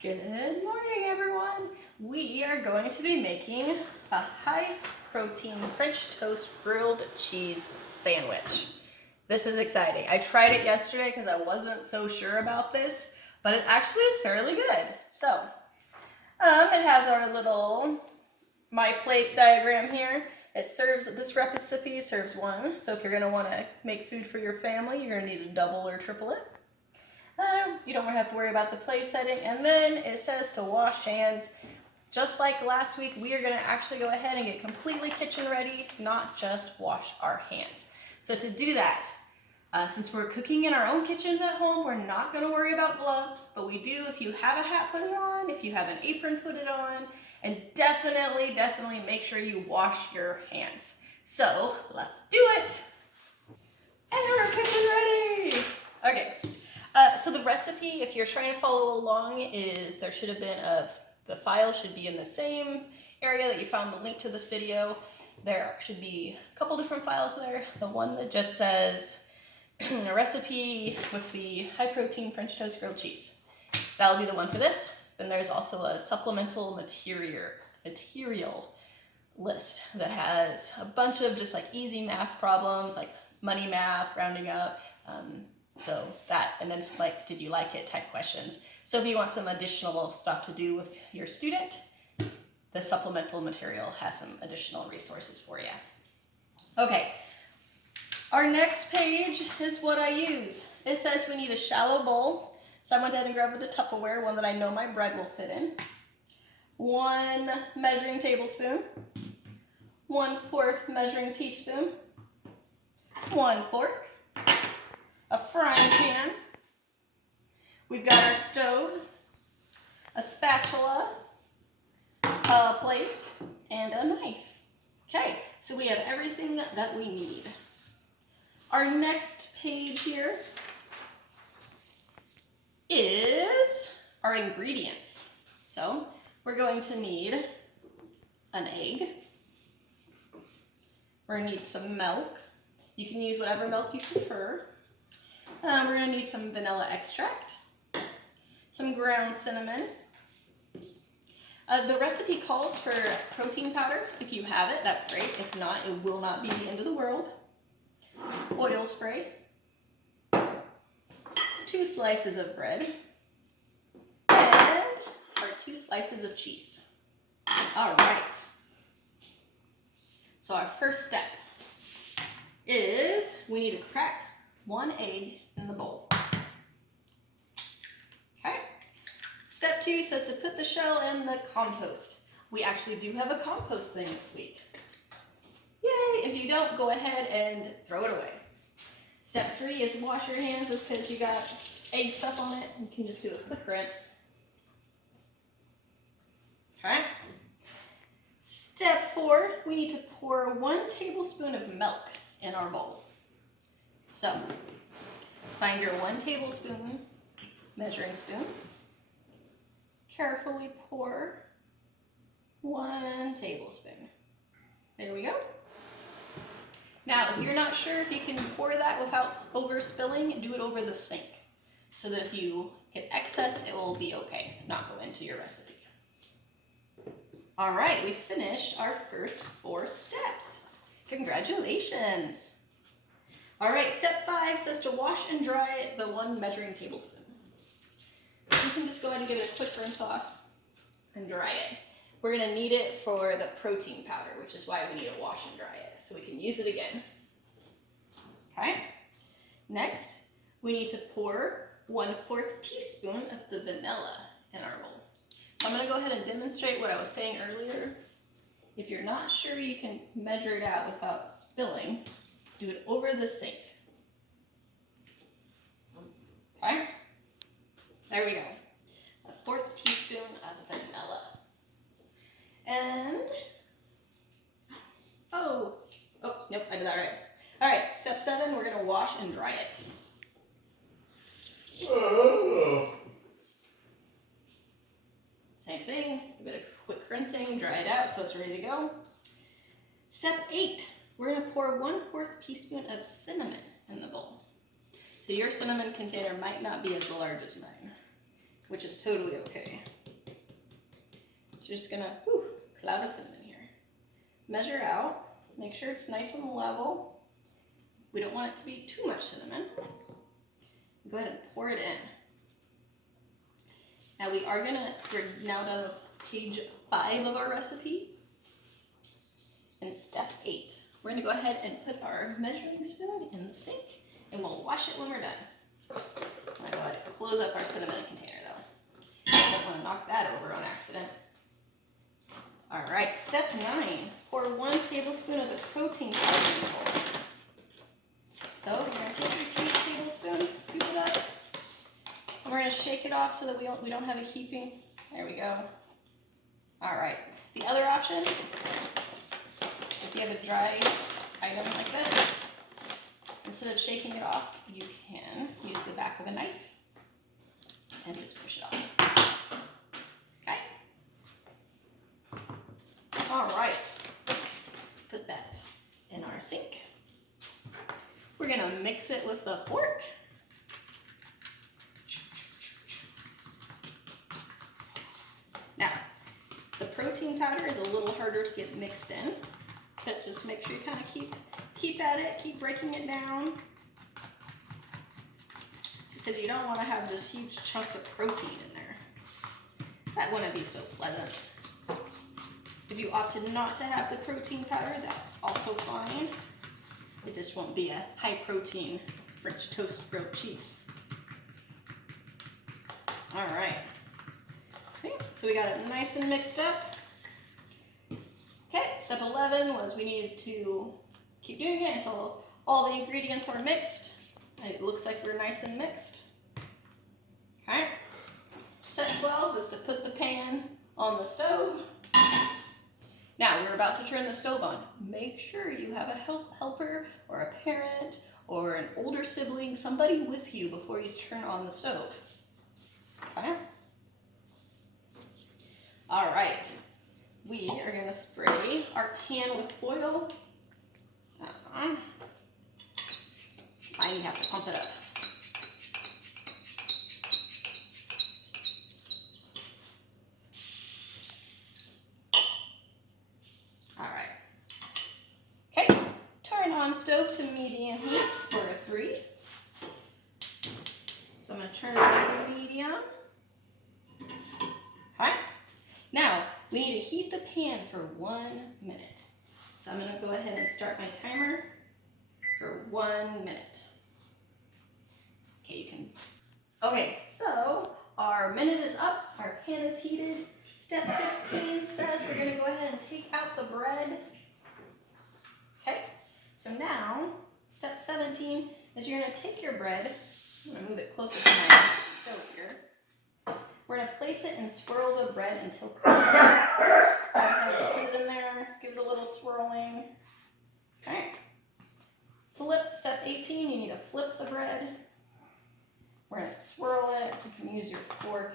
Good morning, everyone. We are going to be making a high-protein French toast grilled cheese sandwich. This is exciting. I tried it yesterday because I wasn't so sure about this, but it actually is fairly good. So, it has our little my plate diagram here. This recipe serves one, so if you're going to want to make food for your family, you're going to need to double or triple it. You don't have to worry about the place setting. And then it says to wash hands. Just like last week, we are going to actually go ahead and get completely kitchen ready, not just wash our hands. So to do that, since we're cooking in our own kitchens at home, we're not going to worry about gloves, but we do if you have a hat, put it on. If you have an apron, put it on. And definitely make sure you wash your hands. So let's do it. And we're kitchen ready. Okay. So the recipe, if you're trying to follow along, is there should have been the file should be in the same area that you found the link to this video. There should be a couple different files there. The one that just says a recipe with the high protein French toast grilled cheese. That'll be the one for this. Then there's also a supplemental material list that has a bunch of just like easy math problems, like money math, rounding up. So that, and then like, did you like it type questions. So if you want some additional stuff to do with your student, the supplemental material has some additional resources for you. Okay, our next page is what I use. It says we need a shallow bowl. So I went ahead and grabbed a Tupperware, one that I know my bread will fit in. 1 measuring tablespoon, 1/4 measuring teaspoon, 1 fork, a frying pan, we've got our stove, a spatula, a plate, and a knife. Okay, so we have everything that we need. Our next page here is our ingredients. So we're going to need an egg. We're going to need some milk. You can use whatever milk you prefer. We're going to need some vanilla extract, some ground cinnamon. The recipe calls for protein powder. If you have it, that's great. If not, it will not be the end of the world. Oil spray, 2 slices of bread, and our 2 slices of cheese. All right. So our first step is we need to crack 1 egg in the bowl. Okay. Step 2 says to put the shell in the compost. We actually do have a compost thing this week. Yay! If you don't, go ahead and throw it away. Step 3 is wash your hands just because you got egg stuff on it. You can just do a quick rinse. Okay. Step 4, we need to pour 1 tablespoon of milk in our bowl. So, find your 1 tablespoon measuring spoon. Carefully pour 1 tablespoon. There we go. Now, if you're not sure if you can pour that without overspilling, do it over the sink. So that if you get excess, it will be okay, not go into your recipe. All right, we finished our first 4 steps. Congratulations. All right, step 5 says to wash and dry the 1 measuring tablespoon. You can just go ahead and give it a quick rinse off and dry it. We're gonna need it for the protein powder, which is why we need to wash and dry it, so we can use it again. Okay, next, we need to pour 1/4 teaspoon of the vanilla in our bowl. So I'm gonna go ahead and demonstrate what I was saying earlier. If you're not sure you can measure it out without spilling, do it over the sink. Okay, there we go. 1/4 teaspoon of vanilla. And, oh, nope, I did that right. All right, step 7, we're gonna wash and dry it. Same thing, a bit of quick rinsing, dry it out so it's ready to go. Step 8, we're gonna pour 1/4 teaspoon of cinnamon in the bowl. So your cinnamon container might not be as large as mine. which is totally okay. So you're just gonna, cloud of cinnamon here. Measure out, make sure it's nice and level. We don't want it to be too much cinnamon. Go ahead and pour it in. Now we're now done with page 5 of our recipe. And step 8, we're gonna go ahead and put our measuring spoon in the sink and we'll wash it when we're done. I'm gonna go ahead and close up our cinnamon container though. Don't wanna knock that over on accident. All right, step 9, pour 1 tablespoon of the protein powder in the bowl. So you're gonna take your tablespoon, scoop it up, and we're gonna shake it off so that we don't have a heaping. There we go. All right, the other option, if you have a dry item like this, instead of shaking it off, you can use the back of a knife and just push it off. Okay? All right, put that in our sink. We're gonna mix it with a fork. Now, the protein powder is a little harder to get mixed in, but just make sure you kind of keep at it, keep breaking it down, because you don't want to have just huge chunks of protein in there. That wouldn't be so pleasant. If you opted not to have the protein powder, that's also fine. It just won't be a high protein French toast grilled cheese. All right. See? So we got it nice and mixed up. Okay, step 11 was we needed to keep doing it until all the ingredients are mixed. It looks like we're nice and mixed. Okay. Step 12 was to put the pan on the stove. Now we're about to turn the stove on. Make sure you have a helper or a parent or an older sibling, somebody with you before you turn on the stove. Okay. All right. We are going to spray our pan with oil. Fine, you have to pump it up. All right. Okay, turn on stove to medium heat for a 3. So I'm going to turn it on to medium. Okay. Now, we need to heat the pan for 1 minute. So I'm going to go ahead and start my timer for 1 minute. Okay, you can. Okay, so our minute is up, our pan is heated. Step 16 says we're going to go ahead and take out the bread. Okay, so now, step 17 is you're going to take your bread, I'm going to move it closer to my stove here. We're going to place it and swirl the bread until cooked. So go ahead and put it in there, give it a little swirling. Okay. Flip, step 18, you need to flip the bread. We're going to swirl it. You can use your fork.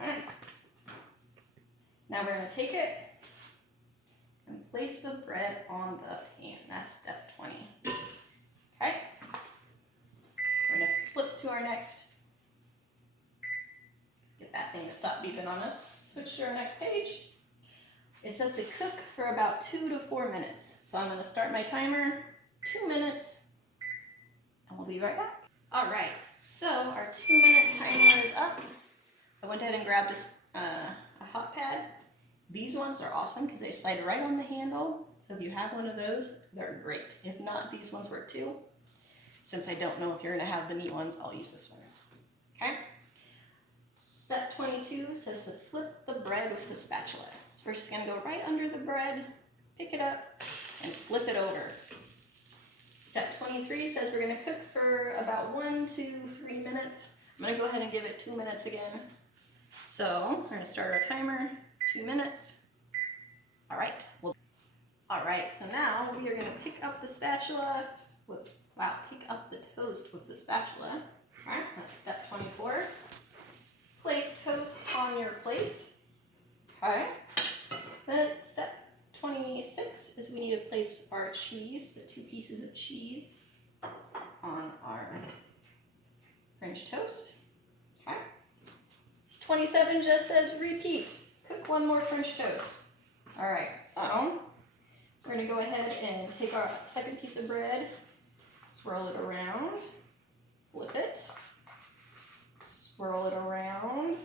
Okay. Now we're going to take it and place the bread on the pan. That's step 20. Okay. We're going to flip to our next. Get that thing to stop beeping on us. Switch to our next page. It says to cook for about 2 to 4 minutes. So I'm going to start my timer, 2 minutes, and we'll be right back. All right, so our 2-minute timer is up. I went ahead and grabbed a hot pad. These ones are awesome because they slide right on the handle. So if you have one of those, they're great. If not, these ones work too. Since I don't know if you're going to have the neat ones, I'll use this one. Okay. Step 22 says to flip the bread with the spatula. So we're just going to go right under the bread, pick it up, and flip it over. Step 23 says we're going to cook for about 1 to 3 minutes. I'm going to go ahead and give it 2 minutes again. So we're going to start our timer, 2 minutes. All right. All right, so now we are going to pick up the spatula with, pick up the toast with the spatula. All right, that's step 24. Place toast on your plate. Okay. Then step 26 is we need to place our cheese, the 2 pieces of cheese, on our French toast. Okay. 27 just says repeat. Cook one more French toast. All right, so we're gonna go ahead and take our second piece of bread, swirl it around, flip it, swirl it around.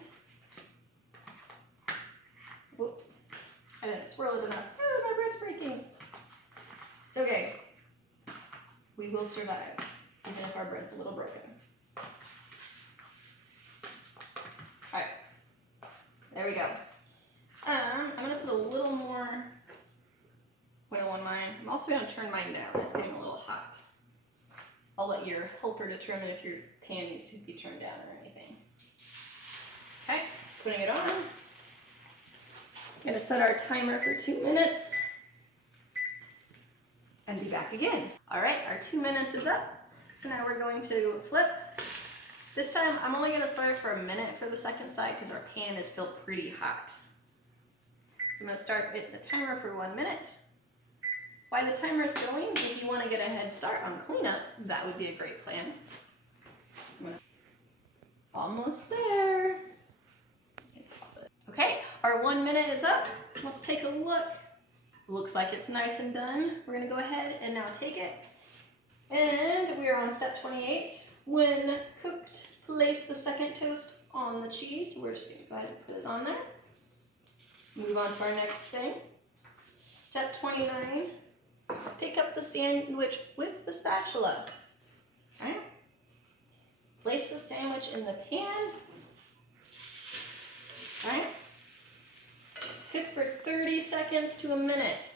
Whoop, I didn't swirl it enough. Oh, my bread's breaking. It's okay. We will survive, even if our bread's a little broken. All right, there we go. I'm gonna put a little more oil on mine. I'm also gonna turn mine down. It's getting a little hot. I'll let your helper determine if your pan needs to be turned down or anything. Okay, putting it on. I'm gonna set our timer for 2 minutes and be back again. All right, our 2 minutes is up. So now we're going to flip. This time, I'm only gonna start for a minute for the second side because our pan is still pretty hot. So I'm gonna start the timer for 1 minute. While the timer is going, if you wanna get a head start on cleanup, that would be a great plan. Almost there. Okay, our 1 minute is up. Let's take a look. Looks like it's nice and done. We're gonna go ahead and now take it. And we are on step 28. When cooked, place the second toast on the cheese. We're just gonna go ahead and put it on there. Move on to our next thing. Step 29, pick up the sandwich with the spatula. Okay. Place the sandwich in the pan. All right. Cook for 30 seconds to a minute.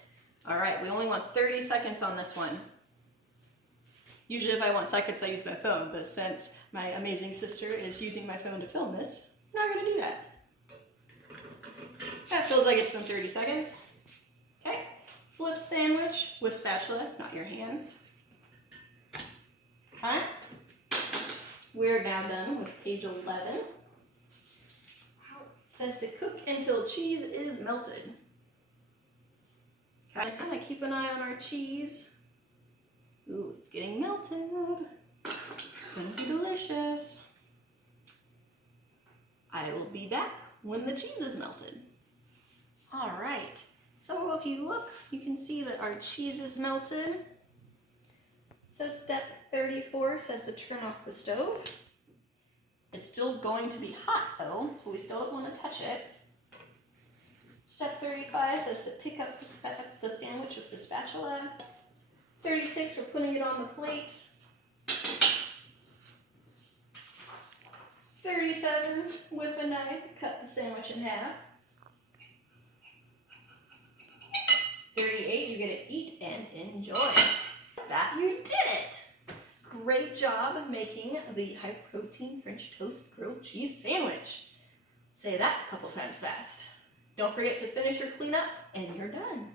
All right, we only want 30 seconds on this one. Usually if I want seconds, I use my phone, but since my amazing sister is using my phone to film this, I'm not gonna do that. That feels like it's been 30 seconds. Okay, flip sandwich with spatula, not your hands. Okay, we're now done with page 11. It says to cook until cheese is melted. Okay, kind of keep an eye on our cheese. Ooh, it's getting melted. It's gonna be delicious. I will be back when the cheese is melted. All right, so if you look, you can see that our cheese is melted. So step 34 says to turn off the stove. It's still going to be hot though, so we still don't want to touch it. Step 35 says to pick up the sandwich with the spatula. 36, we're putting it on the plate. 37, with a knife, cut the sandwich in half. 38, you get to eat and enjoy. That you did it! Great job making the high-protein French toast grilled cheese sandwich. Say that a couple times fast. Don't forget to finish your cleanup, and you're done.